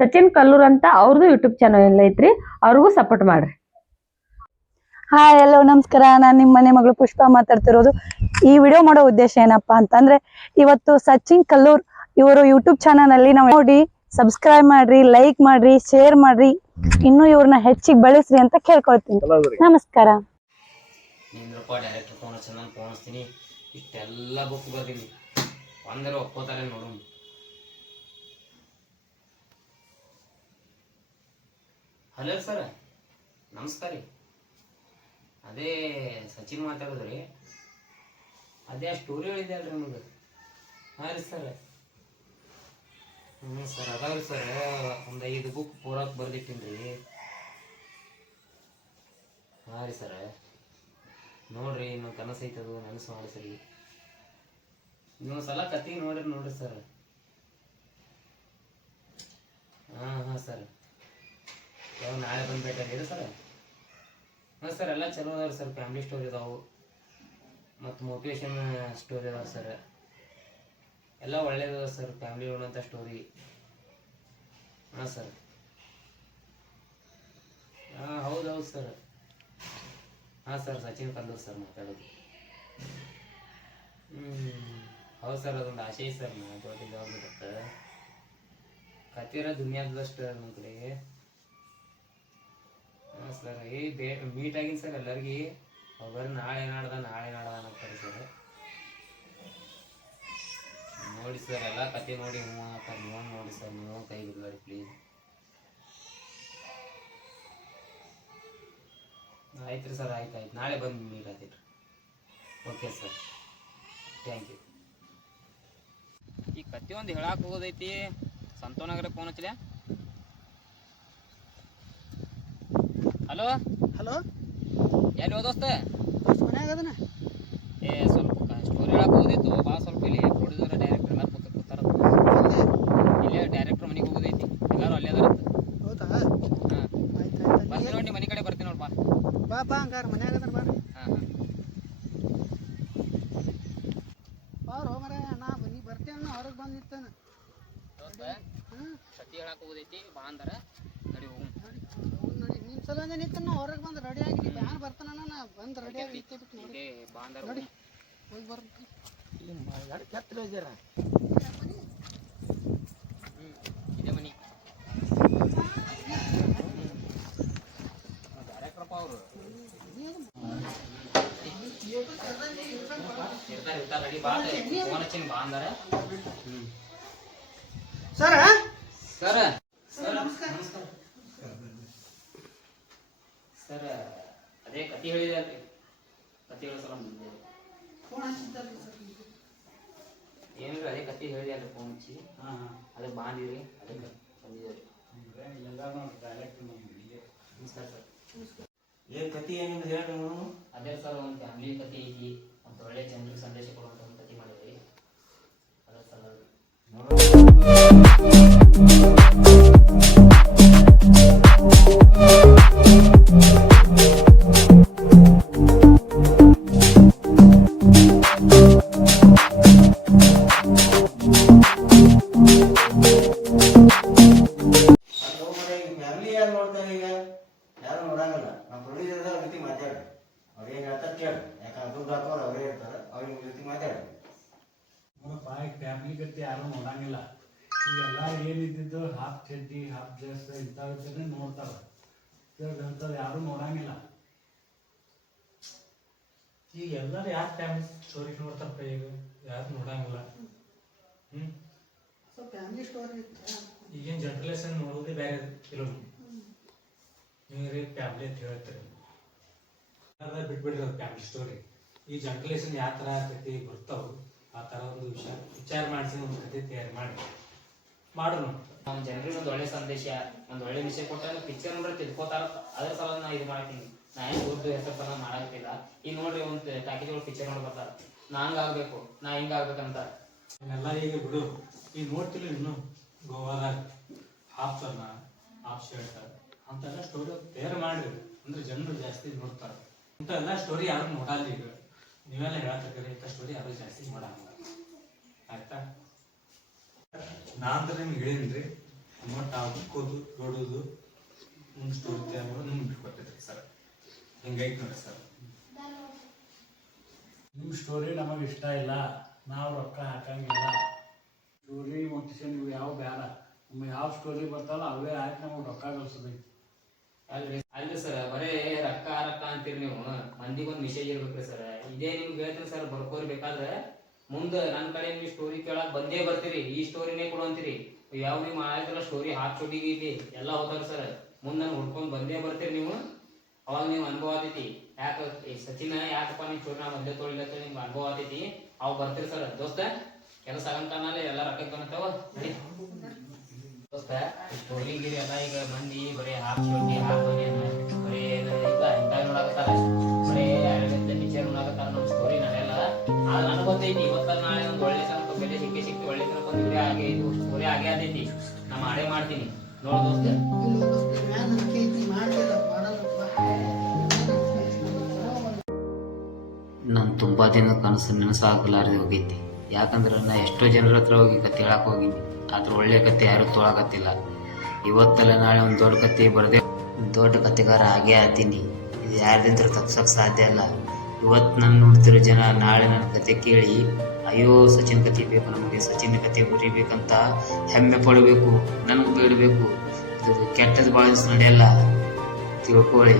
ಸಚಿನ್ ಕಲ್ಲೂರ್ ಅಂತ ಅವ್ರದ್ದು YouTube channel ಐತ್ರಿ, ಅವ್ರಿಗೂ ಸಪೋರ್ಟ್ ಮಾಡ್ರಿ. ಹಾಯ್ ಎಲ್ಲೋ ನಮಸ್ಕಾರ. ನಾನು ನಿಮ್ಮ ಮನೆ ಮಗಳು ಪುಷ್ಪ ಮಾತಾಡ್ತಿರೋದು. ಈ ವಿಡಿಯೋ ಮಾಡೋ ಉದ್ದೇಶ ಏನಪ್ಪಾ ಅಂತಂದ್ರೆ, ಇವತ್ತು ಸಚಿನ್ ಕಲ್ಲೂರ್ ಇವರು ಯೂಟ್ಯೂಬ್ ಚಾನಲ್ ಅಲ್ಲಿ ನಾವು ನೋಡಿ ಸಬ್ಸ್ಕ್ರೈಬ್ ಮಾಡ್ರಿ, ಲೈಕ್ ಮಾಡ್ರಿ, ಶೇರ್ ಮಾಡ್ರಿ, ಇನ್ನೂ ಇವ್ರನ್ನ ಹೆಚ್ಚಿಗೆ ಬೆಳೆಸ್ರಿ ಅಂತ ಕೇಳ್ಕೊಳ್ತೀನಿ. ನಮಸ್ಕಾರ. ಡೈರೆಕ್ಟರ್ ಫೋನ್ ಚೆನ್ನಾಗಿ ಫೋನಿಸ್ತೀನಿ. ಇಷ್ಟೆಲ್ಲ ಬುಕ್ ಬರ್ತೀನಿ, ಒಂದರೆ ಒಪ್ಕೋತಾರೆ ನೋಡು. ಹಲೋ ಸರ್, ನಮಸ್ಕಾರ ರೀ. ಅದೇ ಸಚಿನ್ ಮಾತಾಡೋದ್ರಿ. ಅದೇ ಆ ಸ್ಟೋರಿ ಹೇಳಿದ್ದೆ ಅಲ್ರಿ ನಿಮಗೆ. ಹಾಂ ರೀ ಸರ್. ಸರ್ ಅದಾವ್ರಿ ಸರ್, ಒಂದು 5 ಬುಕ್ ಪೂರಕ್ಕೆ ಬರ್ದಿಟ್ಟಿನಿ ರೀ. ಹಾಂ ರೀ ಸರ, ನೋಡ್ರಿ ಇನ್ನು ಕನಸು ಐತದು, ನೆನಸು ಮಾಡಿ ಸರಿ. ನೀವು ಸಲ ಕತೆ ನೋಡ್ರಿ ಸರ್. ಹಾಂ ಸರ್, ಯಾವ ನಾಳೆ ಬಂದು ಬೇಕಾಗಿದೆ ಸರ್. ಹಾಂ ಸರ್, ಎಲ್ಲ ಚಲೋ ಅದಾವ್ರಿ ಸರ್. ಫ್ಯಾಮಿಲಿ ಸ್ಟೋರಿ ಇದಾವೆ ಮತ್ತು ಮೋಟಿವೇಶನ್ ಸ್ಟೋರಿ ಅದಾವೆ ಸರ್. ಎಲ್ಲ ಒಳ್ಳೇದದ ಸರ್, ಫ್ಯಾಮಿಲಿ ಉಳ್ಳಂಥ ಸ್ಟೋರಿ. ಹಾಂ ಸರ್. ಹಾಂ ಹೌದು ಸರ್. ಹಾಂ ಸರ್, ಸಚಿನ್ ಕಲ್ಲೂರ್ ಸರ್ ಮಾತಾಡೋದು. ಹೌದು ಸರ್, ಅದೊಂದು ಆಸೆ ಐತೆ ಸರ್. ದೊಡ್ಡ ಹೋಗ್ಬಿಡುತ್ತೆ ಕತ್ತೀರ ದುನಿಯಾದಷ್ಟು ನಮ್ಮ ಕಡೆ. ಹಾಂ ಸರ್, ಮೀಟ್ ಆಗಿನ ಸರ್ ಎಲ್ಲರಿಗೆ. ಅವ್ರು ನಾಳೆ ನಾಡ್ದ ಅನ್ನೋಕ್ತಾರೆ ಸರ್. ನೋಡಿ ಸರ್, ಎಲ್ಲ ಕತೆ ನೋಡಿ ಹ್ಞೂ ಹಾಕ್ತಾರೆ. ನೀವು ನೋಡಿ ಸರ್, ನೀವು ಕೈ ಬಿಡ್ಬೇಡಿ ಪ್ಲೀಸ್. ಆಯ್ತು ರೀ ಸರ್, ಆಯ್ತು ನಾಳೆ ಬಂದು ಮೀಟ್ ಆಗ್ತೀರಿ. Okay sir, thank you. ಈ ಕತ್ತಿ ಒಂದು ಹೇಳಕ್ಕೆ ಹೋಗೋದೈತಿ. ಸಂತೋನಗರ ಫೋನ್ ಹಚ್ಚಲ. ಹಲೋ ಎಲ್ಲಿ ಹೋದೋಸ್ತ? ಮನ್ಯಾಗದನ. ಸ್ವಲ್ಪ ಸ್ಟೋರಿ ಹೇಳಕ್ಕೆ ಹೋಗೋದಿತ್ತು. ಸ್ವಲ್ಪ ಇಲ್ಲಿ ಪ್ರೊಡ್ಯೂಸರ್ ಡೈರೆಕ್ಟರ್ ಎಲ್ಲ ಕೂತಾರ. ಇಲ್ಲೇ ಡೈರೆಕ್ಟರ್ ಮನೆಗೆ ಹೋಗೋದೈತಿ. ಎಲ್ಲರೂ ಅಲ್ಲೇ ಅದಾರ. ಹೌದಾ? ಹಾಂ, ಆಯ್ತು. ಬರ್ತೀನಿ ನೋಡಿ, ಮನೆ ಕಡೆ ಬರ್ತೀನಿ ನೋಡಿ. ಬಾ ಹಂಗಾರ ಮನ್ಯಾಗದನ ಬಾ. ಹಾಂ ಬಾರೋ ಮರ, ನಾ ನೀ ಬರ್ತೇನ ಹೊರಗೆ ಬಂದು ನಿಂತಾನ. ಕತ್ತಿ ಹೇಳಕ್ಕೆ ಹೋಗೋದೈತಿ, ಬಾ ಅಂದಾರ. ನಡಿ ಹೋಗು. ನೋಡಿ ನಿನ್ನ ಸಲ ನಿಂತಾನ, ಹೊರಗೆ ಬಂದು ರೆಡಿ ಆಗಿ ನೀ ಬ್ಯಾನ್ ಬರ್ತಾನ. ನಾ ಬಂದು ರೆಡಿ ಆಗಿ ನಿಂತೇ ಬಿಟ್ಟು ನೋಡಿ. ಬಾ ಅಂದಾರ. ನೋಡಿ ಹೋಗಿ ಬರ್ರಿ. ಇದೇ ಮನೆ. ಡೈರೆಕ್ಟ್ರಪ್ಪ ಅವರು ಇರ್ತಾರೆ. ರೆಡಿ ಬಾ, ಫೋನ್ ಹಚ್ಚಿನ ಬಾ ಅಂದಾರ. ಸರ ಸರ್ ನಮಸ್ಕಾರ. ಸರ್, ಅದೇ ಕತೆ ಹೇಳಿದೆ ಅಲ್ರಿ, ಕತೆ ಹೇಳೋ ಸಲ ಫೋನ್ ಹಚ್ಚಿದ್ದಾರೆ ಸರ್. ಏನ್ರಿ ಅದೇ ಕತೆ ಹೇಳಿದೆ ಅಲ್ರಿ ಫೋನ್ ಹಚ್ಚಿ. ಅದಕ್ಕೆ ಬಂದಿದ್ರಿ, ಅದಕ್ಕೆ ಬಂದಿದ್ದೀರಿ. ನಮಸ್ಕಾರ ಸರ್. ಏನ್ ಕತಿ ಏನಿಂದ ಹೇಳಿ. ಅದೇ ಸರ್, ಒಂದು ಫ್ಯಾಮಿಲಿ ಕತೆ ಐತಿ, ಮತ್ತು ಒಳ್ಳೆ ಜನರಿಗೆ ಸಂದೇಶ ಕೊಡುವಂಥ ಒಂದು ಕತೆ ಮಾಡಿದ್ರಿ. ಅದೇ ಸರ್ ಫ್ಯಾಮಿಲಿ ಯಾರು ನೋಡ್ತಾರೆ? ಈಗ ಯಾರು ನೋಡಂಗಿಲ್ಲ. ನಮ್ಮ ಪ್ರೊಡ್ಯೂಸರ್ ಜೊತೆ ಮಾತಾಡ್ರಿ, ಅವ್ರು ಏನ್ ಹೇಳ್ತಾರೆ ಕೇಳ್ರಿ. ಯಾಕಂದ್ರೆ ದುಡ್ಡು ಹಾಕೋರು ಅವರೇ ಇರ್ತಾರೆ, ಅವ್ರಿಗೆ ಜೊತೆ ಮಾತಾಡ್ರಿ. ಫ್ಯಾಮಿಲಿ ಗತಿ ಯಾರು ನೋಡಂಗಿಲ್ಲ. ಈಗೆಲ್ಲ ಏನಿದ್ದು ಹಾಫ್ ಚಡ್ಡಿ, ಹಾಫ್ ಡ್ರೆಸ್ ಇಂಥವೇ ನೋಡ್ತಾರ. ಇಂಥದ್ದು ಯಾರು ನೋಡಂಗಿಲ್ಲ. ಈಗ ಎಲ್ಲರೂ ಯಾರು ಫ್ಯಾಮಿಲಿ ಸ್ಟೋರಿ ನೋಡ್ತಾರಪ್ಪ? ಈಗ ಯಾರು ನೋಡಂಗಿಲ್ಲ. ಫ್ಯಾಮಿಲಿ ಸ್ಟೋರಿ ಇತ್ತು. ಈಗಿನ ಜನ್ರೇಷನ್ ನೋಡೋದೇ ಬೇರೆ ಫಿಲಮ್. ನೀವು ಫ್ಯಾಮಿಲಿ ಅಂತ ಹೇಳ್ತೀರಿ, ಬಿಟ್ಬಿಡ್ರಿ ಅದು ಫ್ಯಾಮಿಲಿ ಸ್ಟೋರಿ. ಈ ಜನ್ರೇಷನ್ ಯಾವ ಥರ ಕತೆ ಬರ್ತಾವ, ಆ ಥರ ಒಂದು ವಿಚಾರ ಮಾಡಿಸಿ ಒಂದು ಕತೆ ತಯಾರು ಮಾಡೋಣ. ನಮ್ಮ ಜನರಿಗೆ ಒಂದು ಒಳ್ಳೆ ಸಂದೇಶ, ಒಂದು ಒಳ್ಳೆ ವಿಷಯ ಕೊಟ್ಟಾಗ ಪಿಕ್ಚರ್ ನೋಡ್ರೆ ತಿಳ್ಕೋತಾರ. ಅದ್ರ ಸಲ ನಾ ಇದು ಮಾಡ್ತೀನಿ. ನಾ ಏನು ದುಡ್ಡು ಹೆಸರು ಸಲ ಮಾಡಾಕತ್ತಿಲ್ಲ. ಈಗ ನೋಡ್ರಿ, ಒಂದು ಟಾಕೀಸ್ಗಳು ಪಿಕ್ಚರ್ ನೋಡಿ ಬರ್ತಾರ, ನಾ ಹಂಗಾಗಬೇಕು, ನಾ ಹಿಂಗಾಗ್ಬೇಕಂತ. ಎಲ್ಲ ಈಗ ಬಿಡು. ಈಗ ನೋಡ್ತಿಲ್ಲ ಇನ್ನು ಗೋವಾದಾಗ ಹಾಫ್ ಶರ್ಟ್ ಅಂತೆಲ್ಲ ಸ್ಟೋರಿ ತಯಾರು ಮಾಡಿರಿ ಅಂದ್ರೆ ಜನರು ಜಾಸ್ತಿ ನೋಡ್ತಾರೆ. ಇಂಥೆಲ್ಲ ಸ್ಟೋರಿ ಯಾರು ನೋಡಲ್ಲ. ಈಗ ನೀವೆಲ್ಲ ಹೇಳತ್ತಕ್ರಿ, ಇಂಥ ಸ್ಟೋರಿ ಯಾರು ಜಾಸ್ತಿ ನೋಡಂಗಿಲ್ಲ. ಆಯ್ತಾ? ನಾ ಅಂದ್ರೆ ನಿಮ್ಗೆ ಹೇಳಿನ್ರಿ, ಅಮೌಂಟ್ ಹಾಕೋದು ನೋಡೋದು ಮುಂದೆ ಸ್ಟೋರಿ ತಯಾರು ಮಾಡೋದು ನಮ್ಗೆ ಬಿಟ್ಕೊಟ್ಟಿದ್ರಿ ಸರ್. ಹಿಂಗೈತೆ ನೋಡಿ ಸರ್. ನಿಮ್ಮ ಸ್ಟೋರಿ ನಮಗೆ ಇಷ್ಟ ಇಲ್ಲ, ನಾವು ರೊಕ್ಕ ಹಾಕಂಗಿಲ್ಲ. ಸ್ಟೋರಿ ಮುಟ್ಟಿಸಿ ನೀವು ಯಾವ ಬೇಡ, ನಮ್ಮ ಯಾವ ಸ್ಟೋರಿ ಬರ್ತಾವಲ್ಲ ಅವೇ ಹಾಕಿ ನಮಗೆ ರೊಕ್ಕ ಗಳಿಸಬೇಕು. ಅಲ್ರಿ ಸರ್, ಬರೇ ರೊಕ್ಕ ರೊಕ್ಕ ಅಂತೀರಿ ನೀವು. ಮಂದಿಗೊಂದು ಮೆಸೇಜ್ ಇರ್ಬೇಕ್ರಿ ಸರ್. ಇದೇ ನಿಮ್ಗೆ ಹೇಳ್ತೀನಿ ಸರ್, ಬರ್ಕೋರಿ. ಬೇಕಾದ್ರೆ ಮುಂದೆ ನನ್ನ ಕಡೆ ನೀವು ಸ್ಟೋರಿ ಕೇಳಕ್ ಬಂದೇ ಬರ್ತೀರಿ, ಈ ಸ್ಟೋರಿನೇ ಕೊಡು ಅಂತೀರಿ. ಯಾವ ನೀವು ಮಾಡಿದ್ರಲ್ಲ ಸ್ಟೋರಿ ಹಾಫ್ ಶೂಟಿಂಗ್ ಐತಿ ಎಲ್ಲ ಹೋಗ್ತಾರೆ ಸರ್. ಮುಂದೆ ನಾನು ಹುಡ್ಕೊಂಡು ಬಂದೇ ಬರ್ತೀರಿ ನೀವು. ಅವಾಗ ನೀವು ಅನುಭವ ಆತೈತಿ. ಯಾಕೆ ಸಚಿನ ಯಾಕಪ್ಪ ನೀವು ಸ್ಟೋರಿ ನಾವು ಒಂದೇ ತೊಳಿಲತ್ತ ನಿಮ್ಗೆ ಅನುಭವ ಆತೈತಿ. ಅವಾಗ ಬರ್ತೀರಿ ಸರ್. ದೋಸ್ತ ಕೆಲಸ ಆಗಂತಾನಲ್ಲಿ ಎಲ್ಲ ರೊಕ್ಕ ಬಂತಾವ ನಡಿ ದೋಸ್ತ. ಸ್ಟೋರಿ ಗಿರಿ ಎಲ್ಲ ಈಗ ಮಂದಿ ಬರೀ ಹಾಫ್ ಶೋಟಿ ಹಾಫ್ ಬರೀ ಈಗ ಹಿಂಗಾಗಿ ನೋಡಕತ್ತಾರ, ಬರೀ ಪಿಕ್ಚರ್ ನೋಡಕತ್ತಾರ. ನಮ್ಮ ಸ್ಟೋರಿ ನಾನೆಲ್ಲ ಅದು ನನಗೆ ಗೊತ್ತೈತಿ. ಇವತ್ತಲ್ಲ ನಾಳೆ ಒಂದು ಒಳ್ಳೆ ತನಕ ಬೆಲೆ ಸಿಕ್ಕಿ ಒಳ್ಳೆ ತನಕ ಒಂದು ವಿಡಿಯೋ ಆಗೇ ಇದು ಸ್ಟೋರಿ ಆಗೇ ಆತೈತಿ. ನಾ ಮಾಡೇ ಮಾಡ್ತೀನಿ ನೋಡು ದೋಸ್ತ. ನಾನು ತುಂಬ ದಿನ ಕನಸು ನೆನಸಾಗಲಾರದೆ ಹೋಗೈತಿ. ಯಾಕಂದ್ರೆ ನಾ ಎಷ್ಟೋ ಜನರ ಹತ್ರ ಹೋಗಿ ಕತೆ ಹೇಳಕ್ಕೆ ಹೋಗಿನಿ, ಆದ್ರೆ ಒಳ್ಳೆ ಕತೆ ಯಾರು ತೊಳಕತ್ತಿಲ್ಲ. ಇವತ್ತಲ್ಲ ನಾಳೆ ಒಂದು ದೊಡ್ಡ ಕತೆ ಬರದೆ ದೊಡ್ಡ ಕತೆಗಾರ ಆಗೇ ಆತೀನಿ. ಇದು ಯಾರ್ದಿಂತ್ರ ತಪ್ಸಕ್ಕೆ ಸಾಧ್ಯ ಇಲ್ಲ. ಇವತ್ತು ನಾನು ನೋಡ್ತಿರೋ ಜನ ನಾಳೆ ನನ್ನ ಕತೆ ಕೇಳಿ ಅಯ್ಯೋ ಸಚಿನ್ ಕತೆ ಬೇಕು, ನಮಗೆ ಸಚಿನ್ ಕತೆ ಬರೀಬೇಕಂತ ಹೆಮ್ಮೆ ಪಡಬೇಕು, ನನಗೆ ಬೇಡಬೇಕು. ಇದು ಕೆಟ್ಟದ್ದು ಭಾಳ ದಿವಸ ನಡೆಯಲ್ಲ, ತಿಳ್ಕೊಳ್ಳಿ.